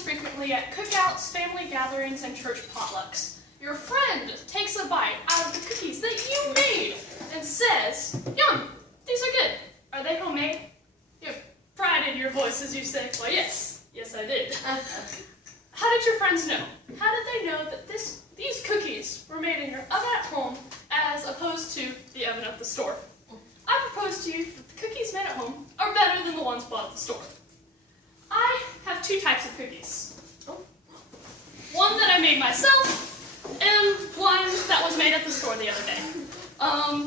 happens frequently at cookouts, family gatherings, and church potlucks. Your friend takes a bite out of the cookies that you made and says, "Yum, these are good. Are they homemade?" You have pride in your voice as you say, "Well, yes, I did." How did your friends know? How did they know that these cookies were made in your oven at home as opposed to the oven at the store? I propose to you that the cookies made at home are better than the ones bought at the store. I have two types of cookies. One that I made myself, and one that was made at the store the other day.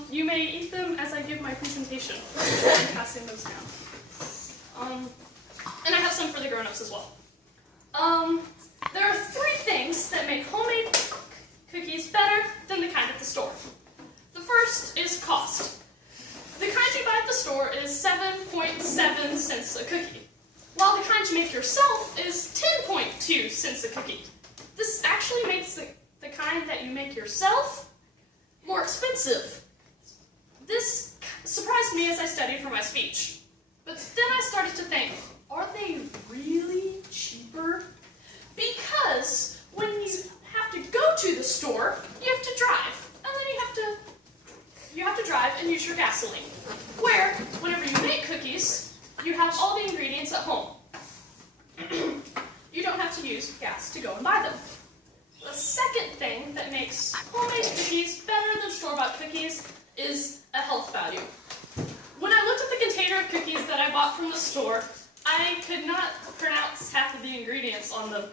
You may eat them as I give my presentation. I'm passing those down. And I have some for the grown-ups as well. There are three things that make homemade cookies better than the kind at the store. The first is cost. The kind you buy at the store is 7.7 cents a cookie, while the kind you make yourself is 10.2 cents a cookie. This actually makes the kind that you make yourself more expensive. This surprised me as I studied for my speech. But then I started to think, are they really cheaper? Because when you have to go to the store, you have to drive. And then you have to drive and use your gasoline. Where, whenever you make cookies, you have all the ingredients at home. You don't have to use gas to go and buy them. The second thing that makes homemade cookies better than store-bought cookies is a health value. When I looked at the container of cookies that I bought from the store, I could not pronounce half of the ingredients on them.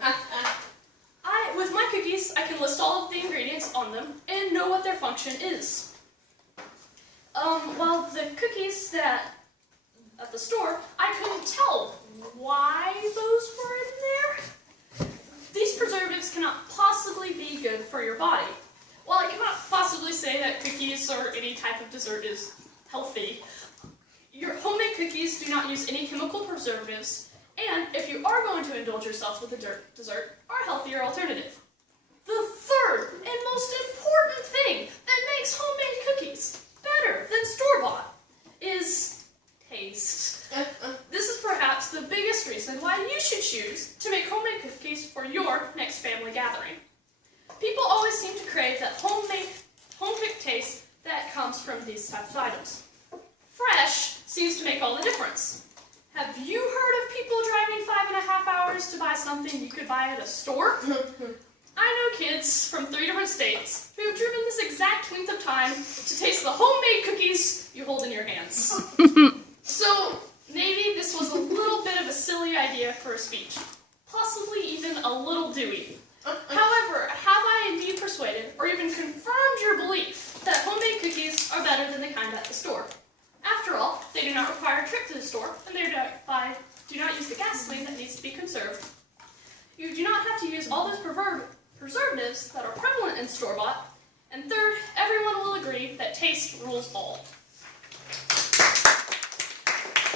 With my cookies, I can list all of the ingredients on them and know what their function is. While the cookies that at the store, I couldn't tell why those were in there. These preservatives cannot possibly be good for your body. While I cannot possibly say that cookies or any type of dessert is healthy, your homemade cookies do not use any chemical preservatives, and if you are going to indulge yourself with a dessert, are a healthier alternative. The third and most important thing that makes homemade cookies better than store-bought is taste. This is perhaps the biggest reason why you should choose to make homemade cookies for your next family gathering. People always seem to crave that home-cooked taste that comes from these types of items. Fresh seems to make all the difference. Have you heard of people driving 5.5 hours to buy something you could buy at a store? I know kids from 3 different states who have driven this exact length of time to taste the homemade cookies you hold in your hands. So maybe this was a little bit of a silly idea for a speech, possibly even a little dewy. However, have I indeed persuaded or even confirmed your belief that homemade cookies are better than the kind at the store? After all, they do not require a trip to the store, and they do not use the gasoline that needs to be conserved. You do not have to use all those preservatives that are prevalent in store-bought. And third, everyone will agree that taste rules all.